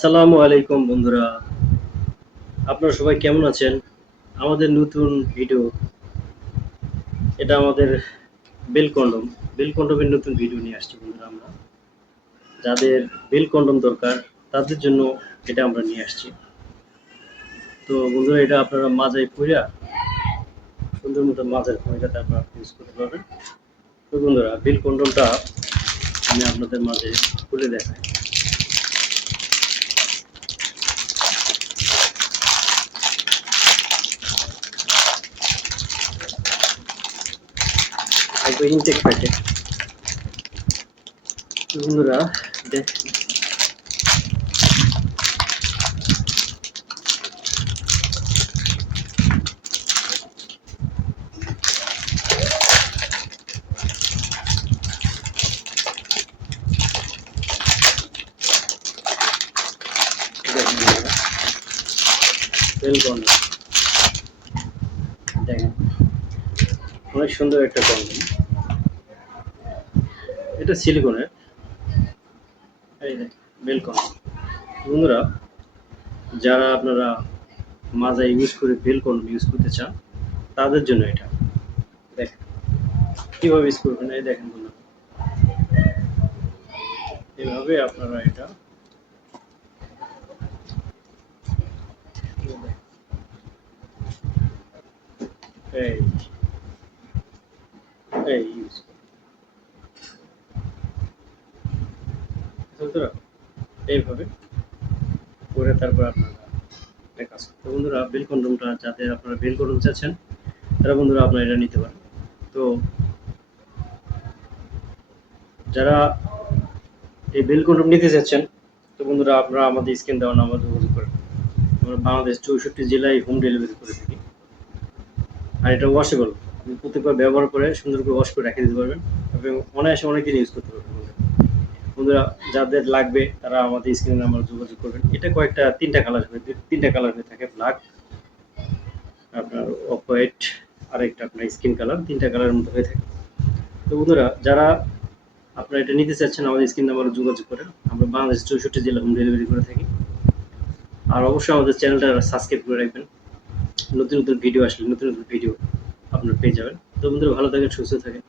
আসসালামু আলাইকুম বন্ধুরা, আপনারা সবাই কেমন আছেন? আমাদের নতুন ভিডিও, এটা আমাদের বেল কন্ডম। বেল কন্ডমের নতুন ভিডিও নিয়ে আসছি বন্ধুরা আমরা। যাদের বেল কন্ডম দরকার তাদের জন্য এটা আমরা নিয়ে আসছি। তো বন্ধুরা, এটা আপনারা মাজায় পইড়া সুন্দর মতো মাজায় পইড়া তারপর আপনি ইউজ করতে পারবেন। তো বন্ধুরা, বেল কন্ডমটা আমি আপনাদের মাঝে খুলে দেখাই। একদম ইনটেক প্যাকেট। তো বন্ধুরা, দেখেন বেল কন্ডম দেখেন, অনেক সুন্দর একটা কন্ডম। এটা সিলিকনের। এই দেখেন বেল কন্ডম। বন্ধুরা, যারা আপনারা মাজা ইউজ করে বেল কন্ডম ইউজ করতে চান তাদের জন্য এটা। দেখেন কিভাবে ইউজ করবেন, এই দেখেন বন্ধুরা, এভাবে আপনারা এটা এই এই ইউজ বন্ধুরা, এইভাবে করে তারপর আপনারা এটা কাজ করতে। বন্ধুরা, বেল কন্ডমটা যাদের আপনারা বেল কন্ডম চাচ্ছেন তারা বন্ধুরা আপনারা এটা নিতে পারেন। তো যারা এই বেল কন্ডম নিতে চাচ্ছেন, তো বন্ধুরা আপনারা আমাদের স্ক্রিন দেওয়া নাম্বার যোগাযোগ করেন। আমরা বাংলাদেশ 64 জেলায় হোম ডেলিভারি করে থাকি। আর এটা ওয়াশেবল, আপনি প্রত্যেকবার ব্যবহার করে সুন্দর করে ওয়াশ করে রেখে দিতে পারবেন এবং অনায়াসে অনেকদিন ইউজ করতে পারবেন। বন্ধুরা, যাদের লাগবে তারা আমাদের স্ক্রিনে নাম্বার যোগাযোগ করবেন। এটা কয়েকটা তিনটা কালার হয়ে থাকে, ব্ল্যাক, আপনার অফ হোয়াইট, আরেকটা আপনার স্কিন কালার, তিনটা কালারের মধ্যে হয়ে থাকে। তো বন্ধুরা, যারা আপনারা এটা নিতে চাচ্ছেন আমাদের স্ক্রিন নাম্বারে যোগাযোগ করেন। আমরা বাংলাদেশ 64 জেলা হোম ডেলিভারি করে থাকি। আর অবশ্যই আমাদের চ্যানেলটা সাবস্ক্রাইব করে রাখবেন। নতুন নতুন ভিডিও আসলে নতুন নতুন ভিডিও আপনারা পেয়ে যাবেন। তো বন্ধুরা, ভালো থাকেন, সুস্থ থাকেন।